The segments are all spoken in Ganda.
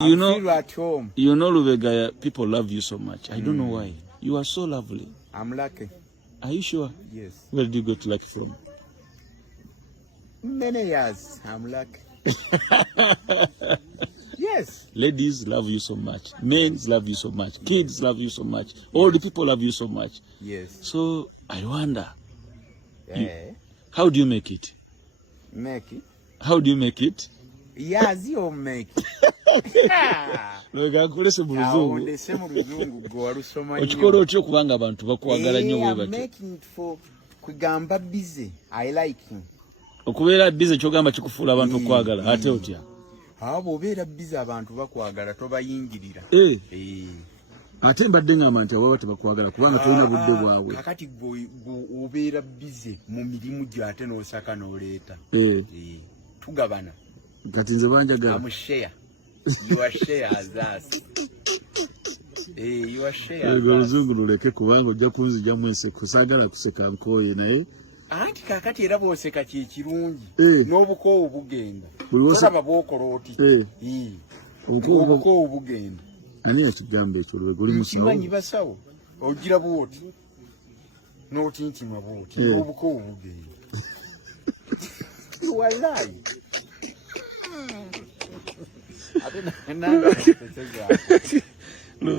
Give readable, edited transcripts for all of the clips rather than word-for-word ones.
You know, feel at home. You know, Lubega, people love you so much. I don't know why. You are so lovely. I'm lucky. Are you sure? Yes. Where did you go to lucky from? Many years. I'm lucky. Yes. Ladies love you so much. Men love you so much. Kids love you so much. All the people love you so much. Yes. So I wonder, how do you make it? Make it? How do you make it? Yes, you make it. Making it for kugamba busy. I like him. Okubeera busy kyogamba kikufuula abantu okwagala ate otya? Abo obeera busy abantu bakwagala tobayingirira. Ate mbadde ngamba nti abo tebakwagala kubanga tolina budde bwabwe. Kakati obeera busy mu mirimu gyo ate n'osaka n'oleeta. Tugabana. Kati nze banjagala. I'm share. You are share as us. You are share as us. Oluzungu luleke kubanga ojja kunzija mwese kusagala kuseka nkoye naye. Anti kakati era bw'oseka kye kirungi. N'obukoowu bugenda. Olaba bw'okola oti. Obukoowu bugenda. Ani yakigamba ekyo Lubega oli musawo? Nkimanyi basawo. Ogira bw'oti. N'otintima bw'oti. Obukoowu bugenda. Wallahi.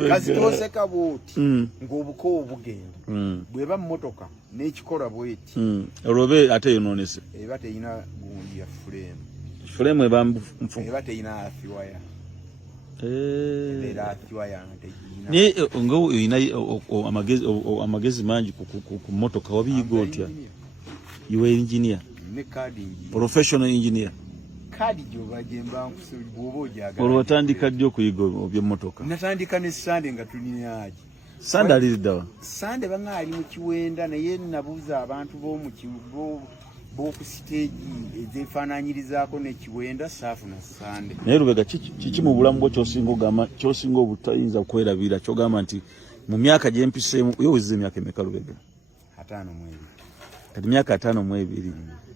Kasi toseka bwoti ng'obukoowu bugenda bw'eba mmotoka n'ekikola bweti olwobe ate yonoonese eba teyina gundi ya fulemu eba eba teyina afiwaya era afiwaya naye nga oyina amagezi mangi ku mmotoka wabiyiga otya? You are engineer, professional engineer. Kadi joba jemba nkusuli bwoba ojagala. Olwatandika ddi okuyiga eby'emmotoka? Natandika ne Sande nga tulina aji. Sande ali ddawa? Sande banga ali mu Kiwenda naye nabuuza abantu b'omu kibugo b'oku stage ezeefaanaanyirizaako ne Kiwenda saafuna Sande. Naye Lubega kiki mu bulamu bwo ky'osinga obutayinza kwerabira ky'ogamba nti mu myaka gye mpiseemu oyowezza emyaka emeka Lubega? 52. Kati myaka 52.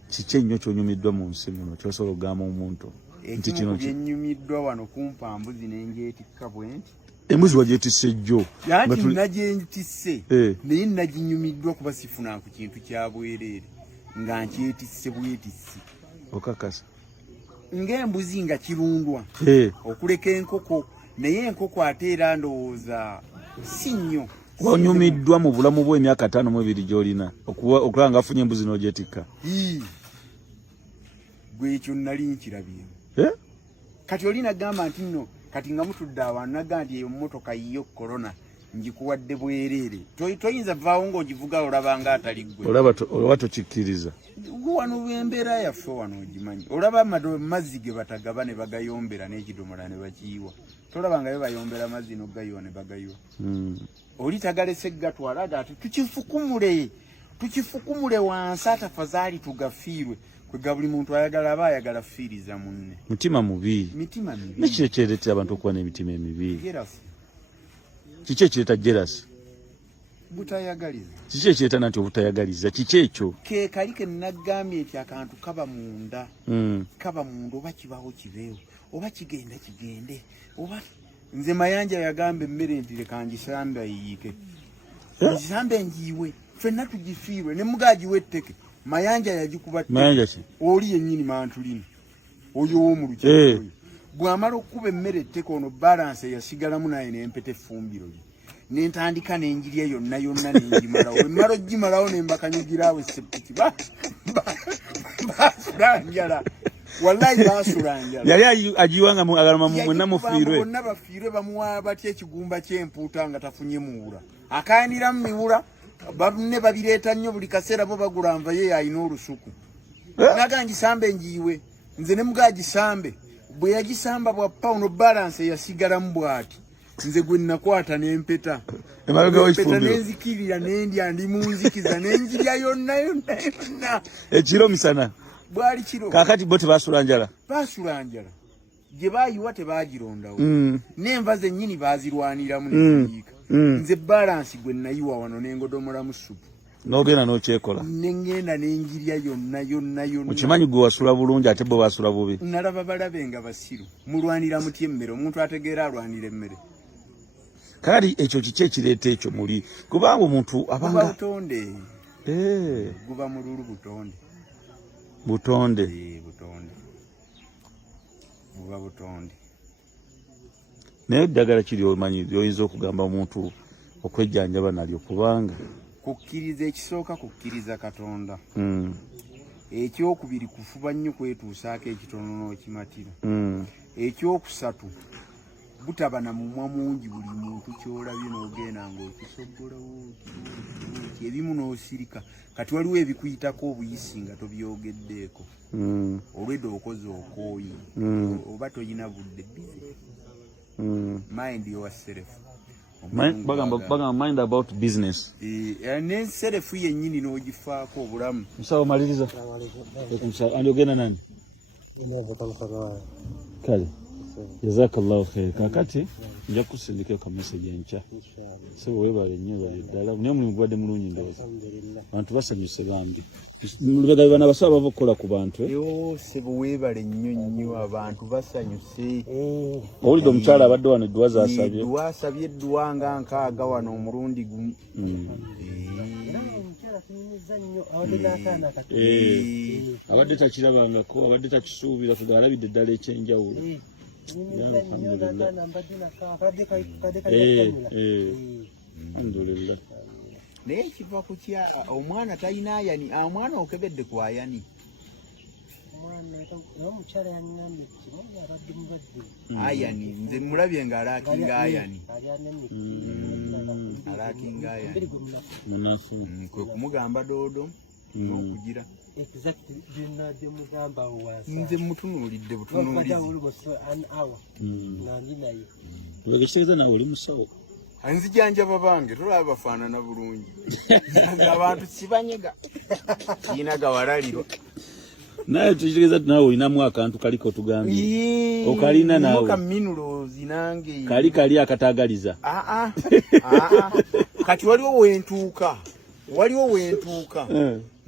Kiki ennyo ky'onyumiddwa mu nsi muno ky'osobola okugamba omuntu nti kino kyennyumiddwa wano kumpa mbuzi n'enjeetikka bwenti? Embuzi wagyetisse jjo. Yanti nagyentisse naye naginyumiddwa kuba sifuna ku kintu kya bwereere nga nkyetisse bwetisse. Okakasa? Ng'embuzi nga kirundwa okuleka enkoko naye enkoko ate era ndowooza si nnyo. Wanyumiddwa mu bulamu bwo emyaka 52 gy'olina okulaba nga afunye embuzi n'ogyetikka? Gwekyo nali nkirabye. Kati oli nagamba nti nno kati nga mutudde awantu nagamba nti eyo mmotoka yiyo korona ngikuwadde bwereere toyinza vaawo ng'ogivuga olaba nga atali ggwe. Olaba tokikkiriza? Wano embeera yaffe wano ogimanyi. Olaba amazzi ge batagaba ne bagayombera n'ekidomola ne bakiyiwa. Tolaba nga bayombera amazzi n'ogayiwa ne bagayiwa. Oli tagalese gatwala ati tukifukumule wansi atafazaali tugafiirwe. Kwega buli muntu ayagala aba ayagala fiiriza munne. Mutima mubi. Mitima mibi. Niki ekireetera abantu okuba n'emitima emibi? Kiki ekireeta jealousy? Butayagaliza. Kiki ekireeta nti obutayagaliza? Kiki ekyo? Ke kali ke nagambye nti akantu kaba munda. Kaba munda oba kibawo kibeewo oba kigenda kigende oba nze Mayanja yagamba emmere nti leka ngisambe ayiike. Ngisambe ngiyiwe ffenna tugifiirwe ne mugagiwe etteke. Mayanja yagikuba tteke. Mayanja ki? Oli yennyini Mantulini oyo w'omu Lukyalo. Bw'amala okuba emmere etteke ono balance yasigalamu naye n'empeta effumbiro lye. N'entandika n'enjiri eyo yonna n'engimalawo. Emmala ogimalawo ne mbakanyugira awo esseppuki. Basulanjala. Wallahi basulanjala. Yali agiwanga agalama mwenna mufiirwe. Bonna bafiirwe bamuwa batya ekigumba ky'empuuta nga tafunye muwula. Akayanira mu miwula banne babireeta nnyo buli kaseera bo bagula nva ye ayina olusuku. Naga ngisambe ngiyiwe nze ne mugagisambe bwe yagisamba bwa pauno balance yasigalamu bw'ati nze gwe nakwata n'empeta. Emabega w'ekifumbiro. N'enzikirira n'endya ndi mu nzikiza n'enjirya yonna. Ekiro misana. Bwali kiro. Kaakati bo tebasulanjala. Basulanjala. Gye baayiwa tebaagirondawo. N'enva zennyini baazirwaniramu n'enyiika. Nze balance gwe nayiwa wano n'engodomola mu supu. N'ogenda n'okyekola. Nengenda n'enjirya yonna. Mukimanyi gwe wasula bulungi ate bo basula bubi. Nalaba balabe nga basiru. Mulwanira muti emmere, omuntu ategeera alwanira emmere. Kali ekyo kiki ekireeta ekyo muli? Kubanga omuntu abanga butonde. Guba mululu butonde. Butonde. Butonde. Guba butonde. Naye eddagala kiri omanyi lyoyinza okugamba omuntu okwejjanjaba nalyo kubanga kukkiriza ekisooka kukkiriza Katonda. Ekyokubiri kufuba nnyo kwetuusaako ekitono n'okimatira. Ekyokusatu butaba na mumwa mungi buli muntu kyolabye n'ogenda ng'okisoggolawo ebimu n'osirika kati waliwo ebikuyitako obuyisi nga tobyogeddeeko. Olwedde okoze okooyi oba toyina budde bize. Mind yourself. Bagamba mind about business. N'enself yennyini n'ogifaako obulamu. Musawo maliriza. Andiogenda nani? Kale. Jazakallahu khair. Kakati nja kusindika ka message encha. So webale nnyo bali ddala. Niyo mulimu gwadde mulungi ndoza. Abantu basanyuse bambi. Lubega bana basaba bakola ku bantu. Yo sebo webale nnyo abantu basanyuse. Owulidde omukyala abadde wano edduwa zaasabye. Edduwa asabye edduwa nga nkaaga wano omulundi gumu. Abadde takirabangako, abadde takisuubira kugalabidde ddala ekyenjawulo. Alhamdulillah. Naye kiva ku kyala omwana talina ayani, omwana okebedde ku ayani. Ayani nze mulabye nga alakinga ayani. Alakinga ayani. Munafu. Kwe kumugamba doodo n'okugira. Exactly. Nze mutunuulidde butunuulizi. Lwekitegeeza nawe oli musawo. Nzijanjaba bange tolaba bafaanana bulungi. Abantu sibanyega. Kiina gawalalirwa. Naye tukitegeeza nawe olinamu akantu kaliko tugambye. Okalina nawe. Muka minulo zinange. Kali akataagaliza. Kati waliwo wentuuka.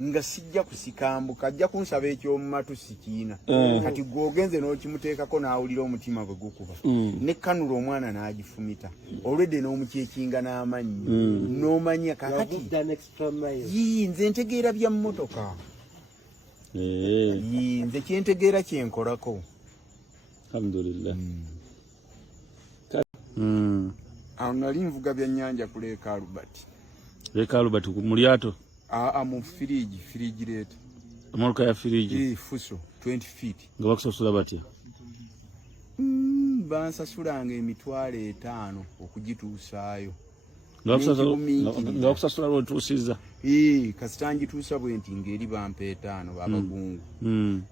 Nga sijja kusikambuka ajja kunsaba ekyomumatu sikiina. Kati gwogenze n'okimuteekako n'awulira omutima bwe gukuba. Ne kanula omwana n'agifumita. Olwedde n'omukyekinga n'amanyi. N'omanya kakati. Nze ntegeera bya mmotoka. Nze kyentegeera kyenkolako. Alhamdulillah. Awo nali nvuga bya nnyanja ku Lake Albert. Lake Albert mu lyato? Mu firiji leeta. Amoloka ya firiji? Fuso 20 feet. Nga bakusasula batya? Bansasulanga $5,000 okugituusaayo. Nga bakusasula lw'otuusiza? Kasita ngituusa bwe nti ng'eri bampa $5 abagungu.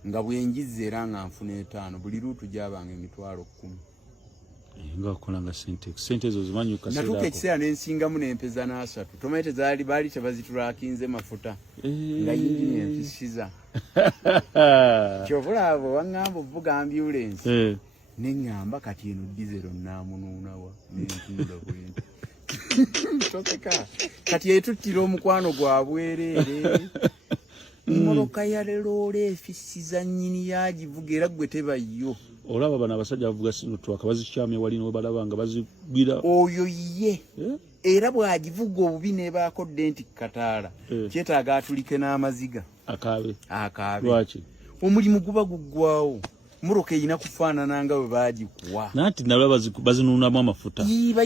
Nga bwenjizza era nga nfuna $5 buli luutu gyabanga $10,000. Nga wakolanga sente ezo zimanyi ukaseera ako. Natuuka ekiseera n'ensingamu n'empeza n'asatu. Tomaite baali tebazitulakinze mafuta. Nga yingini empisiza. Kyovula abo waŋŋamba ovuga ambulance. Ne ŋŋamba kati eno dizero nnaamunuunawa n'entuula bwenti. Toseka. Kati etuttira omukwano gwa bwereere. Mmoloka ya loole efisiza nnyini yagivuga era ggwe tebayo. Olaba bana abasajja bavuga sinotwaka bazikyamye wali no balaba nga bazigwira. Oyo ye. Era bwagivuga obubi nebaako denti kataala. Kyetaaga atulike n'amaziga. Akaabe. Lwaki? Omulimu guba guggwawo. Muroka eyina kufaanana nga bwe baagikuwa. Nanti nalaba bazinuunamu amafuta.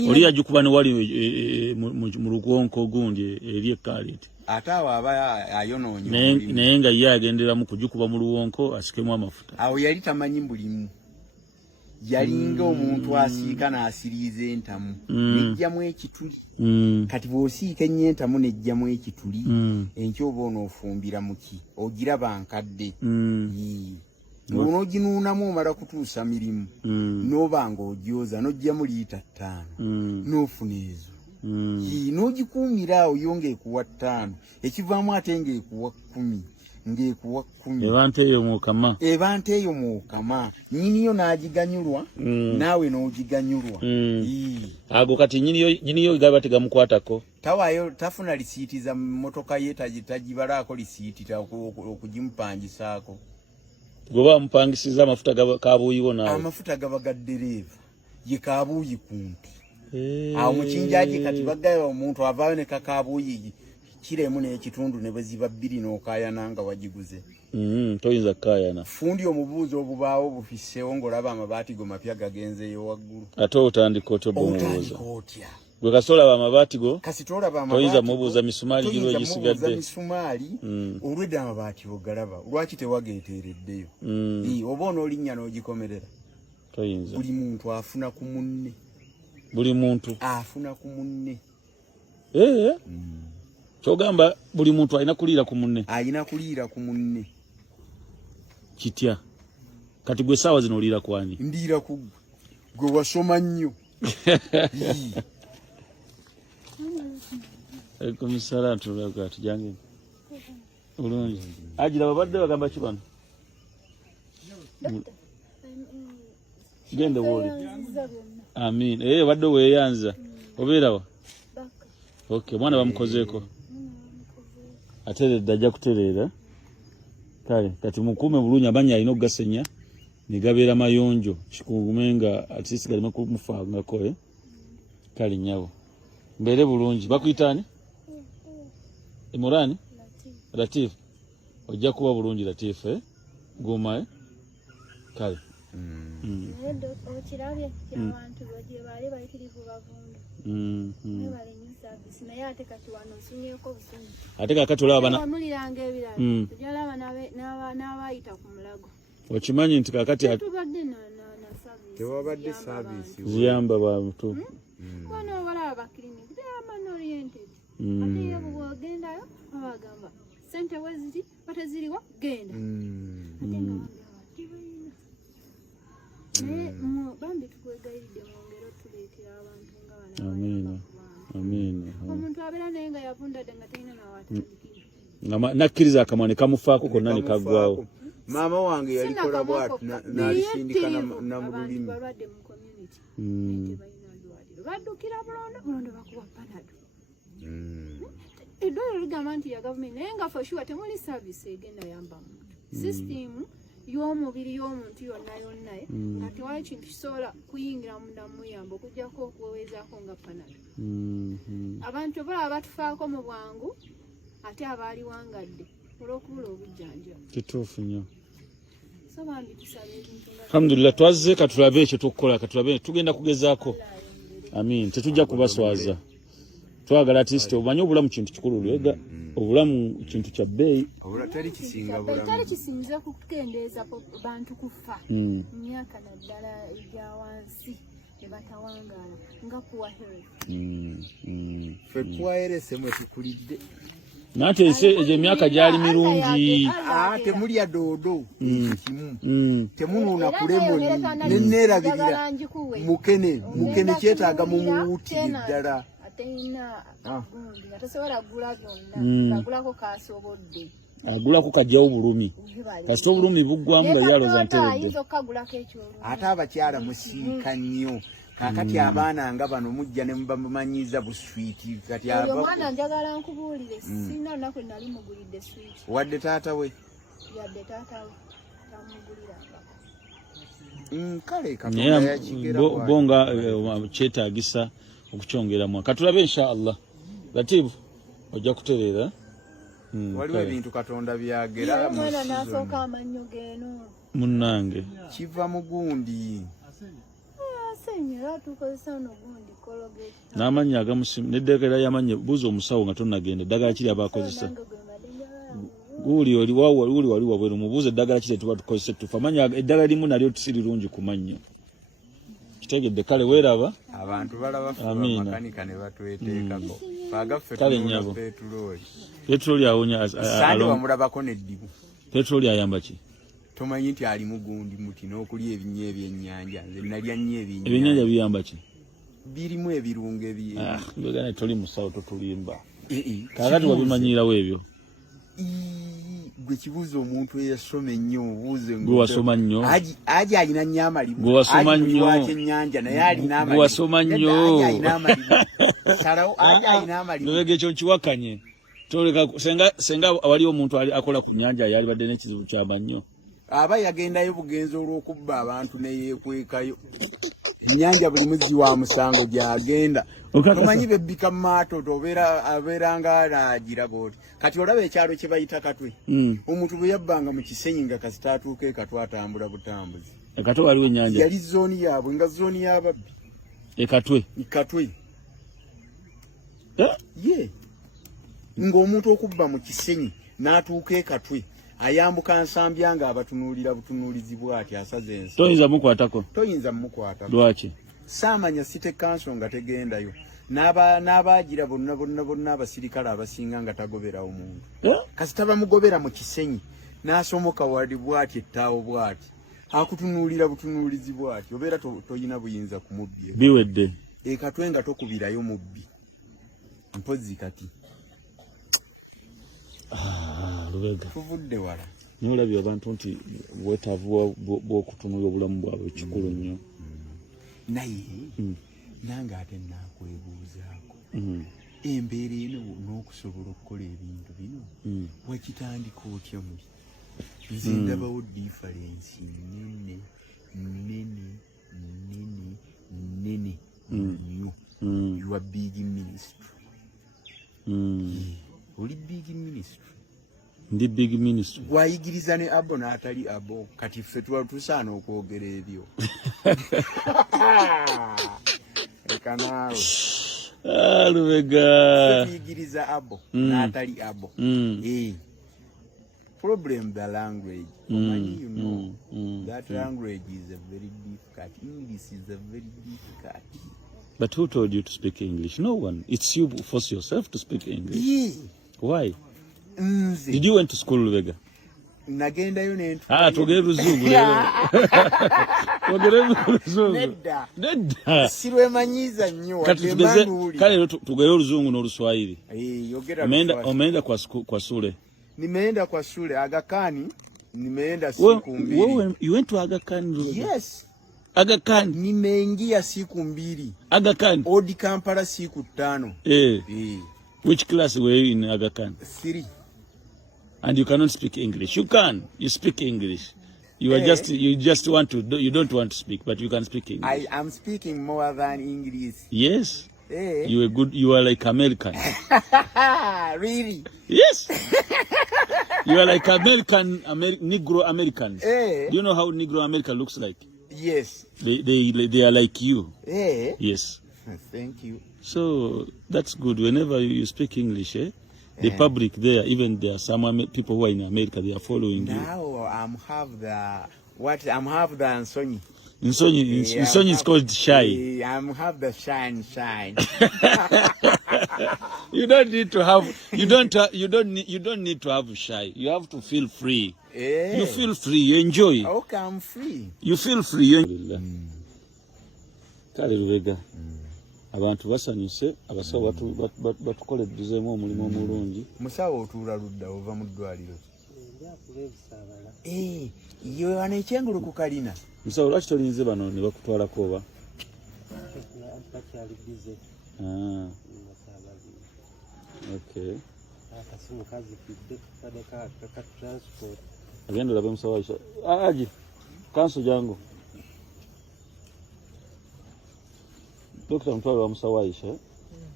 Oli yagikuba ne wali mu lukonko gundi eri ekkaleti. Ate awo aba ayonoonye. Naye nga ye agenderamu kugikuba mu luwonko asikemu amafuta. Awo yali tamanyi mulimu. Yalinga omuntu asiika n'asiriiza entamu. Nejjamu ekituli. Kati bw'osiika ennyo entamu nejjamu ekituli. Enkya oba onoofumbira mu ki? Ogiraba nkadde. Ng'onooginuunamu omala kutuusa mirimu. N'oba ng'ogyoza n'oggyamu liita 5. N'ofuna ezo. N'ogikuumira awo yo ng'ekuwa 5. Ekivaamu ate ng'ekuwa 10. Ng'ekuwa 10. Eba nte eyo muukama. Nnyiniyo n'agiganyulwa, naawe n'ogiganyulwa. Ago kati nnyiniyo gaba tegamukwatako. tawayo tafuna lisiiti za motoka ye tajibalako lisiiti okujimupangisaako. Goba mpangisiza amafuta kabuyiwo nawe. Amafuta gabaga dereva ye kabuyi kumpi. Awo mukinjaji kati bagayo omuntu avaayo ne kakabuyi kiremu n'ekitundu ne baziba bbiri n'okayana nga wagiguze. Toyinza kayana. Fundi omubuuzo obubaawo bufiseewo ng'olaba amabaati go mapya gagenzeeyo waggulu. Ate otandika otya obubuuza. Gwe kasola amabaati go. Kasitola ba amabaati. Toyinza mubuuza misumali giro gisigadde. Toyinza misumali. Olwedda amabaati ogalaba. Lwaki tewageeteereddeyo? Oba onoolinnya n'ogikomerera. Toyinza. Buli muntu afuna ku munne. Buli muntu afuna ku munne. Kyogamba buli muntu alina kuliira ku munne. Alina kuliira ku munne. Kitya. Kati gwe saawa zino oliira kwani? Ndiira ku gwe wasoma nnyo. Komisara tulaka tujange. Bulungi. Ajira babadde bagamba ki bano? Gende woli. Amin. Badde weeyanza. Obeera wa? Okay, mwana bamukozeeko. Ateredde ajja kutereera. Kale, kati mukuume bulungi amanya alina okugasenya ne gabeera mayonjo. Kikugumenga atisi galima kumufaangako. Kale nyabo. Mbere bulungi. Bakuyitaani? Imurani? Latif. Ojja kuba bulungi Latif, Guma, Kale. Okirabye abantu baje bali bayitirivu bavundu. Ate kakati olaba bamuliranga ebirala tujala n'abayita ku mulago. Okimanyi nti kakati tubadde na tewabadde service ziyamba bantu. Bano balaba bakiriniki man oriented. Ate ye bwogendayo babagamba sente weziri bateziriwa genda. Bambi tukwegayiride mwongere tuleetera abantu nga bano. Amina. Amina. Omuntu abeera naye nga yavundadde nga talina n'awatandikira. Nakkiriza akamwane kamufaako konna ne kaggwawo. Maama wange yalikola bw'atu n'alisindika na mu lulimi. Balwadde mu community. Tebalina ndwaliro. Baddukira bulondo bakuba panado. Eddwaliro ligamba nti ya gavumenti naye nga for sure temuli service egenda yamba muntu. System y'omubiri y'omuntu yonna nga tewali kintu kisobola kuyingira munda muyamba okuggyako okuweweezaako nga panado. Abantu balaba batufaako mu bwangu ate abaali wangadde olw'okubula obujjanjabi. Kituufu nnyo. So bambi tusaba ebintu nga alhamdulillah twazze katulabe ekyo tukukola katulabe tugenda kugezaako. Amin. Tetujja kubaswaza. Twagala artist omanyi obulamu kintu kikulu Lubega. Obulamu kintu kya bbeeyi. Teri kisinga bulamu. Teri kisinze kukendeeza bantu kufa. Myaka naddala egya wansi tebatawangala nga kuwa health. Ffe kuwaherese mwe tukulidde. Nate egyo emyaka gyali mirungi. Temulya doodo. Temunuuna kulemoni neneerabirira. Mukene kyetaaga mumuwuutire ddala. Gundi atasobola gula byonna agulako kasobodde agulako kajjawo bulumi kasita obulumi buggwamu nga yaloza nteredde ate abakyala musiika nnyo kakati abaana nga bano mujja ne mubamanyiza buswiti kati omwana njagala nkubuulire sina lunaku nali mugulidde switi wadde taata we yadde taata we tamugulira kale katonda yakigera bonga kyetaagisa okukyongeramu katulabe inshallah Latifu ojja kutereera waliwo ebintu katonda byagera mwana nasooka amannyo geeno munnange kiva mugundi senyera tukozesa no gundi kologeti n'amannya agamusimu n'eddagala y'amannya buuza omusawo nga tonnagenda eddagala kiri abakozesa guli wali wabweru mubuuza eddagala kiri tuba tukozesa tufa amanya eddagala limu nalyo tusirirungi ku mannyo kitegedde kale weeraba abantu balaba makanika ne batweteekako bagaffe petroli awonya sandi wamulabako n'eddibu petroli ayamba ki tomanyi nti ali mugundi muti n'okulya ebinnya ebyennyanja nze nalya nnyo ebyennyanja biyamba ki birimu ebirungo Lubega toli musawo totulimba kakati wabimanyirawo ebyo gwe kibuuzo omuntu eyasoma ennyo obuuze gwe wasoma nnyo aji alina nnyo amalibu gwe wasoma nnyo ekyennyanja naye alina amalibu gwe wasoma nnyo aji alina amalibu salawo aji alina amalibu Lubega ekyo nkiwakanye toleka senga wali omuntu akola ku nnyanja yali badde n'ekizibu ky'amannyo aba yagendayo bugenzi olw'okubba abantu neyeekwekayo ennyanja buli mwezi wa musango gyagenda omanyi bebbika mu maato abeera nga alaagira bwoti kati olaba ekyalo kye bayita Katwe omuntu bwe yabbanga mu kisenyi nga kasita atuuka Katwe atambula butambuzi Katwe waliwo ennyanja yali zooni yaabwe nga zooni y'ababbi Katwe ye ng'omuntu okubba mu kisenyi n'atuuka Katwe ayambuka nsambya nga abatunuulira butunuulizi bw'ati asaze ensi toyinza mukwatako lwaki saamanya site kanso nga tegendayo n'abaagira bonna abasirikale abasinga nga tagobera omuntu kasita bamugobera mu kisenyi n'asomoka wadi bw'ati ettaawo bw'ati akutunuulira butunuulizi bw'ati obeera toyina buyinza kumubbye biwedde Katwe nga tokubirayo mubbi mpozi kati Lubega tuvudde wala n'olabye abantu nti bwetaavu bw'okutunula obulamu bwabwe kikulu nnyo naye nange ate nakwebuuzaako embeera eno n'okusobola okukola ebintu bino wakitandika otya muli nze ndabawo diferensi nnene nnyo you are big ministry oli big ministry ndi big ministry wayigiriza ne abo n'atali abo kati ffe tusaana okwogera ebyo ekanaawe Lubega tuyigiriza abo n'atali abo problem the language you know that language is a very difficult English is a very difficult. But who told you to speak English? No one. It's you who force yourself to speak English. Why? Did you went to school, Lubega? Nagendayo n'entu. Tugere Luzungu lero. Tugere Luzungu. Nedda. Sirwemanyiza nnyo. Kale tugere Luzungu n'Oluswahili. Yogera. Omeenda kwa shule. Nimeenda kwa shule Aga Khan, nimeenda siku mbili. You went to Aga Khan? Yes. Aga Khan. Nimeingia siku mbili. Aga Khan. Odi Kampala siku 5. Which class were you in Aga Khan? 3. And you cannot speak English. You can. You speak English. You are you don't want to speak, but you can speak English. I am speaking more than English. Yes. You are like American. Really? Yes. You are like Negro Americans. Do you know how Negro American looks like? Yes. They are like you. Yes. Thank you. So that's good. Whenever you speak English, the public there, even there are some people who are in America, they are following you. Now I'm have the Nsonyi. Nsonyi is called shy. I'm have the shine. You don't need to have. You don't need to have shy. You have to feel free. You feel free. You enjoy. Okay, I'm free. You feel free. Kale Lubega. Abantu basanyuse abasawo batukoledduzeemu omulimu omulungi. Musawo otuula ludda ova mu ddwaliro. Yo ana ekyengulu ku kalina. Musawo lwaki tolinze bano ne bakutwalako oba? Okay. Agenda olabe musawo Aisha. Aji. Kanso jangu. Dr. Mtwalo wa musawo Aisha.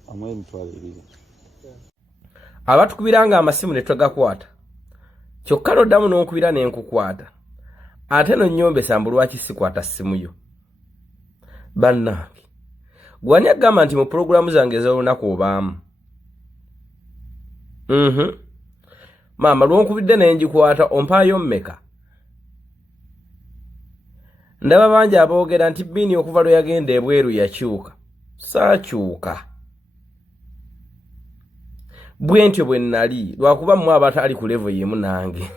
Amwe Mtwalo ibiza. Abatukubiranga amasimu ne twagakwata. Kyokka loddamu n'okubira ne nkukwata. Ate no nnyombe sambu lwaki sikwata simu yo. Bannange. Gwani agamba nti mu programu zange ez'olunaku obaamu. Maama lwonkubidde ne ngikwata ompaayo mmeka. Ndaba bangi aboogera nti Bini okuva lwe yagenda ebweru yakyuka. Saakyuka. Bwentyo bwe nnali lwakuba mmwe abatali ku level yemu nange.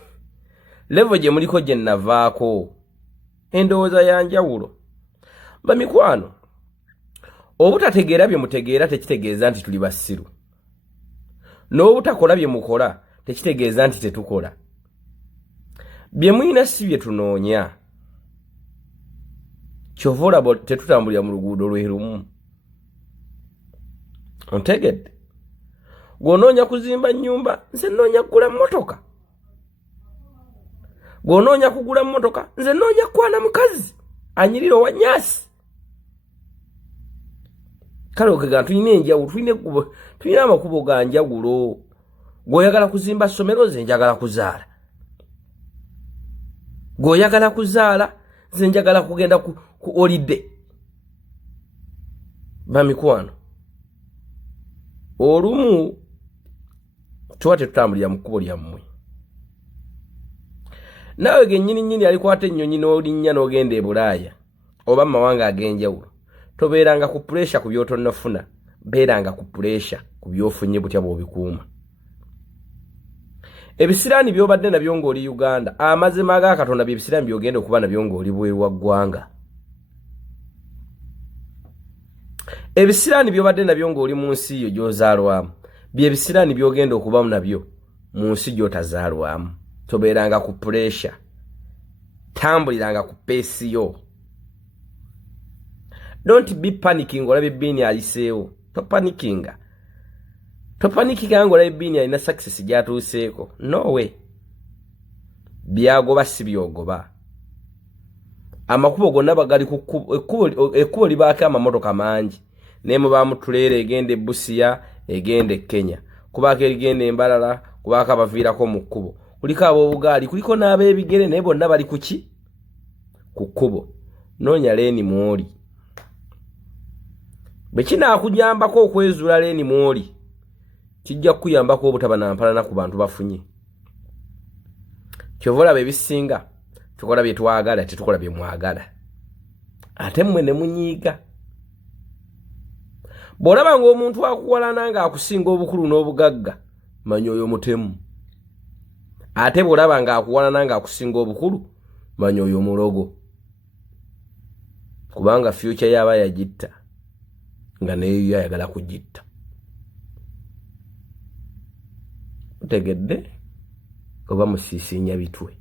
Level gye muliko gye nnavaako. Endowooza ya njawulo. Bamikwano. Obutategeera bye mutegeera tekitegeeza nti tuli basiru. N'obutakola bye mukola tekitegeeza nti tetukola. bye mwina si bye tunoonya kyovola tetutambulira mu luguudo lwerumu ontegedde gw'onoonya kuzimba nnyumba nze nnoonya kugula mmotoka gw'onoonya kugula mmotoka nze nnoonya kwana mukazi anyirira owanyasi kale okega tulina enjawulo tulina amakubo ga njawulo gw'oyagala kuzimba ssomero nze njagala kuzaala gw'oyagala kuzaala nze njagala kugenda ku olidde bamikwano olumu tuba tetutambulira mu kkubo lyammwe naawe gennyini alikwata ennyonyi n'olinnya n'ogenda e Bulaaya oba mu mawanga ag'enjawulo tobeeranga ku puleesha ku by'otonnafuna beeranga ku puleesha ku by'ofunye butya bw'obikuuma ebisiraani by'obadde nabyo ng'oli Uganda amazima ga Katonda bye bisiraani by'ogenda okuba nabyo ng'oli bweru wa ggwanga ebisiraani by'obadde nabyo ng'oli mu nsi yo gy'ozaalwamu bye bisiraani by'ogenda okubamu nabyo mu nsi gy'otazaalwamu tobeeranga ku puleesha tambuliranga ku peesi yo don't be panicking olabye Bini aliseewo topanikinga ng'olabye Bini alina success gy'atuuseeko no way byagoba si byogoba amakubo gonna bagali ku ekkubo libaako amamotoka mangi naye mubaamu tuleera egenda e Busia egenda e Kenya kubaako erigenda e Mbarara kubaako abaviirako mu kkubo kuliko ab'obugaali kuliko n'ab'ebigere naye bonna bali ku ki ku kkubo noonya leeni mwoli bwe kinaakuyambako okwezuula leeni mwoli kijja kukuyambako obutaba nampalana ku bantu bafunye kyova olaba ebisinga tukola bye twagala tetukola bye mwagala ate mmwe ne munyiiga bw'olaba ng'omuntu akuwalana ng'akusinga obukulu n'obugagga manya oyo mutemu ate bw'olaba ng'akuwalana ng'akusinga obukulu manya oyo mulogo kubanga future yaba yagitta nga naye yayagala kugitta utegedde oba musiisiinya bitwe